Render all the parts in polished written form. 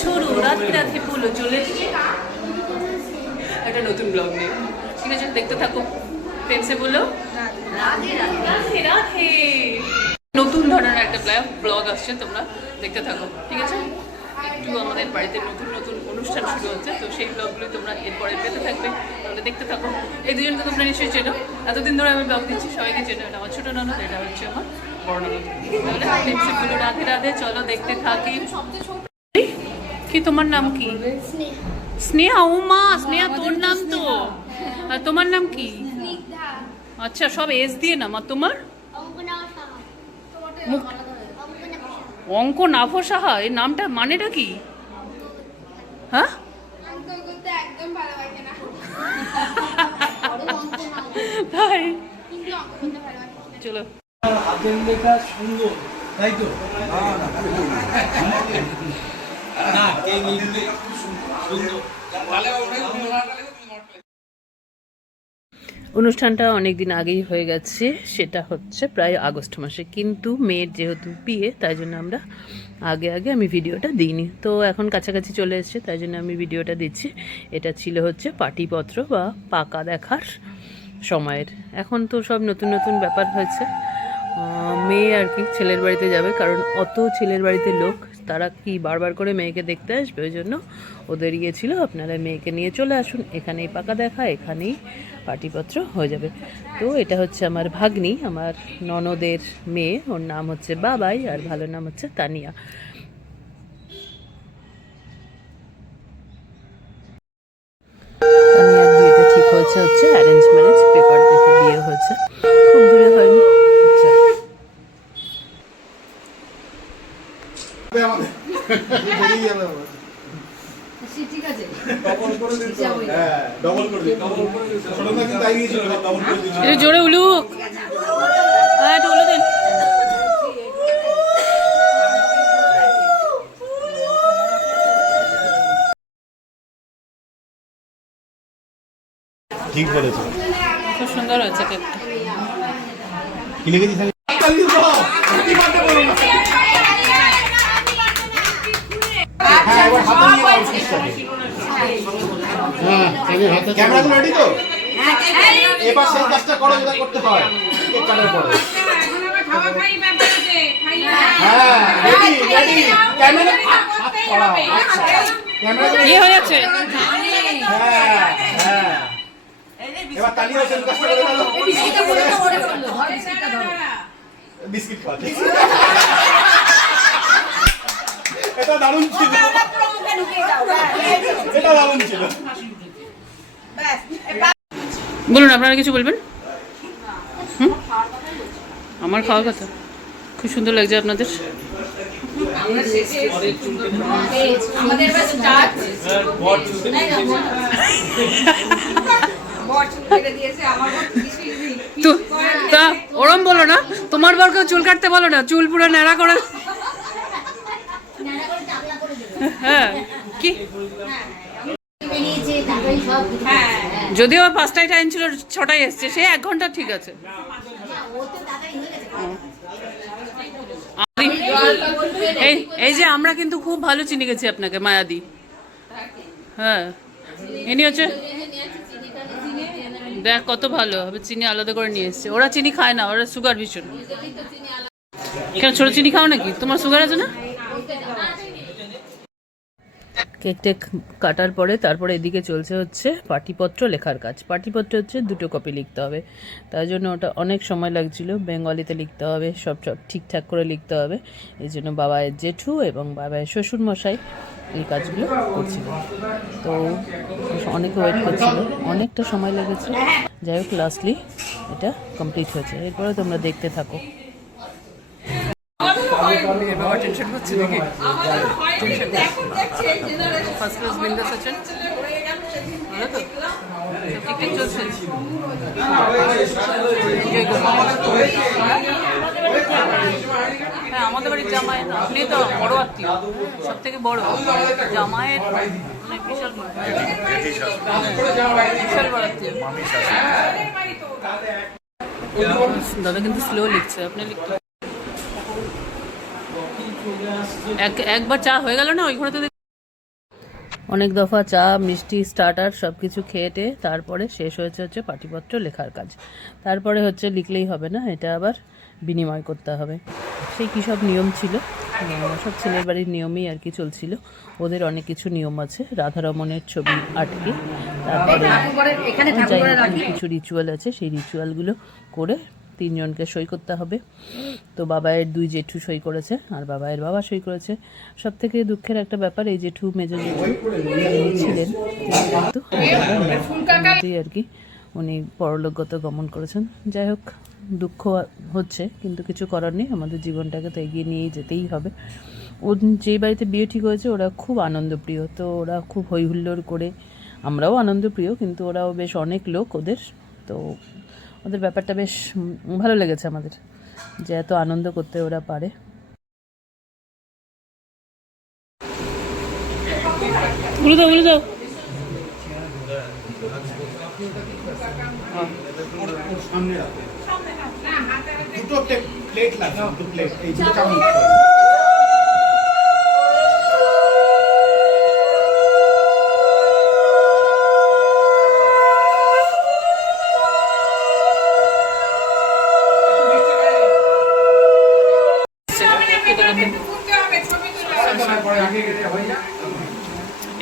ছোড়ো রাতে রাতে বলো চলে একটা নতুন ব্লগ নিয়ে, ঠিক আছে? দেখতে থাকো, প্রেমসে বলো রাধে রাধে রাধে। নতুন ধরনের একটা ব্লগ আসছে, তোমরা দেখতে থাকো, ঠিক আছে? একটু আমাদের বাড়িতে নতুন নতুন অনুষ্ঠান শুরু হচ্ছে, তো সেই ব্লগগুলো তোমরা এরপরে পেতে থাকবে, তোমরা দেখতে থাকো। এই দুজনকে তোমরা নিশ্চয়ই চেনো, এতদিন ধরে আমি ব্লগ দিচ্ছি, সবাইকে চেনো। এটা আমার ছোটো ননদ, এটা হচ্ছে আমার বড় ননদ। তাহলে প্রেমসে বলো রাধে রাধে, চলো দেখতে থাকি। কি তোমার নাম কি? স্নেহা। ও মা, স্নেহা তোর নাম তো। আর তোমার নাম কি? আচ্ছা, সব এস দিয়ে নাম। আর তোমার? অঙ্ক নাভো সাহা। এই নামটা মানেটা কি? হ্যাঁ, তাই চলো। হাতের লেখা সুন্দর, তাই তো? না, কে লিখবে সুন্দর। অনুষ্ঠানটা অনেক দিন আগেই হয়ে গেছে, সেটা হচ্ছে প্রায় আগস্ট মাসে, কিন্তু মেয়ের যেহেতু বিয়ে, তাই জন্য আমরা আগে আমি ভিডিওটা দিইনি। তো এখন কাছাকাছি চলে এসেছে, তাই জন্য আমি ভিডিওটা দিচ্ছি। এটা ছিল হচ্ছে পাটিপত্র বা পাকা দেখার সময়ের। এখন তো সব নতুন নতুন ব্যাপার হয়েছে। মেয়ে আর কি ছেলের বাড়িতে যাবে, কারণ অত ছেলের বাড়িতে লোক, তারা কি বারবার করে মেয়েকে দেখতে আসবে, ওই জন্য ওদের ইয়ে ছিল আপনারা মেয়েকে নিয়ে চলে আসুন, এখানেই পাকা দেখা, এখানেই পাটিপত্র হয়ে যাবে। তো এটা হচ্ছে আমার ভাগ্নি, আমার ননদের মেয়ে, ওর নাম হচ্ছে বাবাই, আর ভালো নাম হচ্ছে তানিয়া। তানিয়ার বিয়েটা ঠিক হচ্ছে অ্যারেঞ্জ ম্যারেজ, পেপার দেখে বিয়ে হয়েছে, খুব দূরে হয়নি। জোরে উলুক, উলু দেন। ঠিক বলেছো, খুব সুন্দর হয়েছে কেকটা। কি লিখেছিস? ক্যামেরা রেডি তো? এবার সেই কাজটা করো যেটা করতে হয় কেক কাটার পরে। হ্যাঁ, রেডি রেডি, ক্যামেরা হাত পড়া। আচ্ছা, ক্যামেরা কি হয়ে যাচ্ছে? হ্যাঁ হ্যাঁ, এবার তালিয়া সেই কাজটা করে দাও। বিস্কিট খাও। এটা দারুণ ছিল, এটা দারুণ ছিল। বলুন, আপনারা কিছু বলবেন? আমার খাওয়ার কথা খুব সুন্দর লাগছে আপনাদের। তা ওরম বলো না, তোমার বরকে চুল কাটতে বলো না, চুল পুরো ন্যাড়া করে। হ্যাঁ, কি যদিও 5টায় টাইম ছিল, 6টায় এসছে, সে 1 ঘন্টা ঠিক আছে। এই যে আমরা কিন্তু খুব ভালো চিনি গেছি আপনাকে, মায়াদি। হ্যাঁ, ইনি হচ্ছে, দেখ কত ভালো হবে, চিনি আলাদা করে নিয়ে এসছে। ওরা চিনি খায় না, ওরা সুগার ভীষণ। কেন ছোট চিনি খাও নাকি? তোমার সুগার আছে না? কেক টেক কাটার পরে তারপরে এদিকে চলছে হচ্ছে পাটিপত্র লেখার কাজ। পাটিপত্র হচ্ছে 2টো কপি লিখতে হবে, তাই জন্য ওটা অনেক সময় লাগছিল। বেঙ্গলিতে লিখতে হবে, সব ঠিকঠাক করে লিখতে হবে। এই জন্য বাবায়ের জেঠু এবং বাবায়ের শ্বশুরমশাই এই কাজগুলো করছিল। তো অনেকে ওয়েট করছিল, অনেকটা সময় লেগেছে। যাই হোক, লাস্টলি এটা কমপ্লিট হয়েছে। এরপরে তোমরা দেখতে থাকো। বাবা টেনশন হচ্ছে নাকি? ফার্স্ট ক্লাস বিন্দাস আছেন, ভালো তো? ঠিকঠাক চলছে? হ্যাঁ, আমাদের বাড়ির জামাইয়ের, আপনি তো বড় আত্মীয়, সব থেকে বড় জামাইয়ের, মানে বিশাল বড় আত্মীয়। দাদা কিন্তু স্লো লিখছে, আপনি লিখতে একবার চা হয়ে গেল না ওইখানে তো অনেক দফা চা মিষ্টি স্টার্টার সব কিছু খেয়েটে তারপরে শেষ হচ্ছে পাটিপত্র লেখার কাজ। তারপরে লিখলেই হবে না, এটা আবার বিনিময় করতে হবে। সেই কী সব নিয়ম ছিল, সব ছেলের বাড়ির নিয়মেই আর কি চলছিল। ওদের অনেক কিছু নিয়ম আছে, রাধারমণের ছবি আটকে, তারপরে কিছু রিচুয়াল আছে, সেই রিচুয়ালগুলো করে 3 জনকে সই করতে হবে। তো বাবায়ের 2 জেঠু সই করেছে আর বাবায়ের বাবা সই করেছে। সব থেকে দুঃখের একটা ব্যাপার, এই জেঠু মেজো জেঠু ছিলেন কিন্তু আর কি উনি পরলোকগত গমন করেছেন। যাই হোক, দুঃখ হচ্ছে কিন্তু কিছু করার নেই, আমাদের জীবনটাকে তো এগিয়ে নিয়ে যেতেই হবে। ও যেই বাড়িতে বিয়ে ঠিক হয়েছে ওরা খুব আনন্দপ্রিয়, তো ওরা খুব হই হুল্লোড় করে, আমরাও আনন্দপ্রিয় কিন্তু ওরাও বেশ অনেক লোক ওদের, তো ওদের ব্যাপারটা বেশ ভালো লেগেছে আমাদের, যে এত আনন্দ করতে ওরা পারে। বলে দাও সামনে রাখো, দুটো প্লেট লাগবে, দুটো প্লেট, এই দুটো চামচ।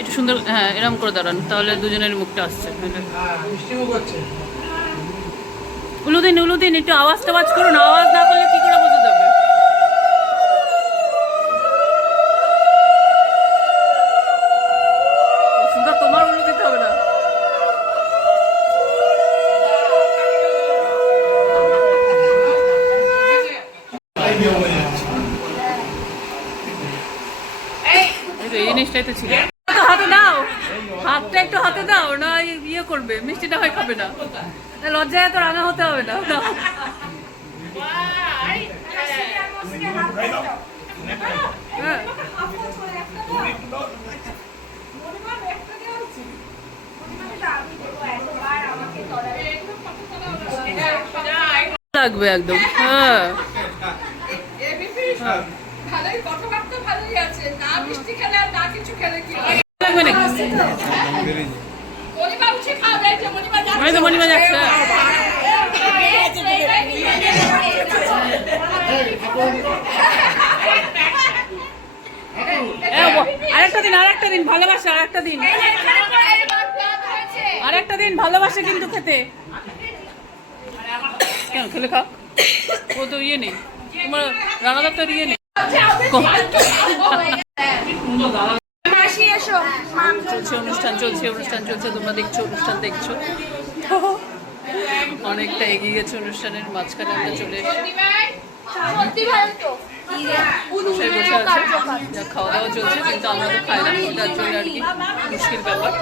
একটু সুন্দর, হ্যাঁ এরকম করে দাঁড়ান, তাহলে দুজনের মুখটা আসছে। উলুদিন একটু আওয়াজ টাওয়াজ করুন, আওয়াজ না করলে কি করে বোঝা যাবে? তোমার উলু দিতে হবে না। এই জিনিসটাই তো ছিল। হাতে দাও, হাতটা একটু হাতে দাও, না ইয়ে করবে, মিষ্টিটা হয় খাবে না, লজ্জায় তো রাঙা হতে হবে না। লাগবে একদম, হ্যাঁ লাগবে নাকি? মণিমা যাচ্ছে, আরেকটা দিন ভালোবাসে, আরেকটা দিন ভালোবাসে কিন্তু খেতে। কেন খেলে খাও, ও তো ইয়ে নেই, তোমার রানাদার তো ইয়ে নেই। অনুষ্ঠান চলছে, তোমরা দেখছো অনুষ্ঠান দেখছো, অনেকটা এগিয়ে গেছে অনুষ্ঠানের মাঝখানে আমরা চলে এসেছি। বসে আছে, খাওয়া দাওয়া চলছে কিন্তু আমরা তো খাই না, ওটার জন্য আর কি মুশকিল ব্যাপার।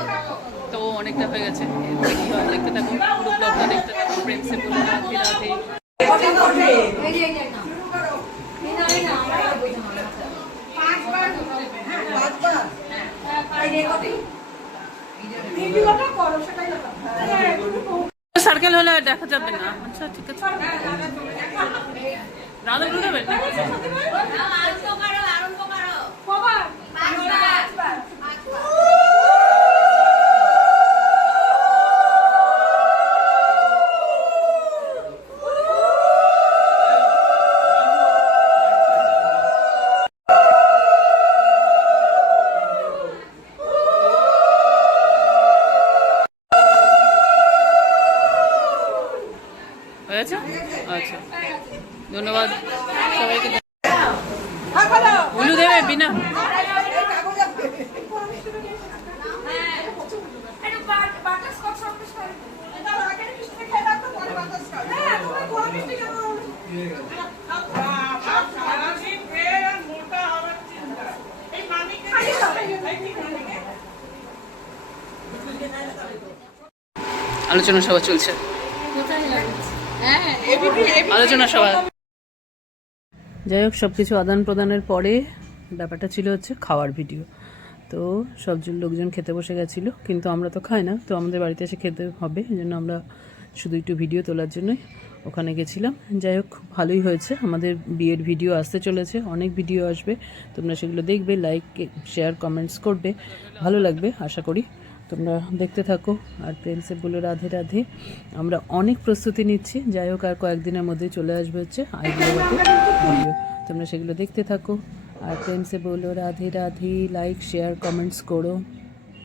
তো অনেকটা হয়ে গেছে, এরপরে কি হয় দেখতে থাকুন, পুরো ব্লগটা দেখতে থাকুন। প্রেম সে বলে রাধে রাধে। সার্কেল হলে দেখা যাবে না। আচ্ছা ঠিক আছে, রাধা বলে দেবেন হয়েছে? আচ্ছা, ধন্যবাদ সবাইকে। উলু দেবে বিনা? আলোচনা সভা চলছে, আলোচনা সভা। যাই হোক, সব কিছু আদান প্রদানের পরে ব্যাপারটা ছিল খাওয়ার ভিডিও। তো সব লোকজন খেতে বসে গেছিলো, কিন্তু আমরা তো খাই না, তো আমাদের বাড়িতে এসে খেতে হবে, এই জন্য আমরা শুধু একটু ভিডিও তোলার জন্যই ওখানে গেছিলাম। যাই হোক, খুব ভালোই হয়েছে। আমাদের বিয়ের ভিডিও আসতে চলেছে, অনেক ভিডিও আসবে, তোমরা সেগুলো দেখবে, লাইক শেয়ার কমেন্টস করবে, ভালো লাগবে আশা করি। তোমরা দেখতে থাকো। আর প্রেমসে বলো রাধে রাধে। আমরা অনেক প্রস্তুতি নিচ্ছি, যাই হোক আর কয়েকদিনের মধ্যে চলে আসবে হচ্ছে আইডিয়াতে ভিডিও, তোমরা সেগুলো দেখতে থাকো। আর প্রেমসে বলো Radhe Radhe, like share comments করো।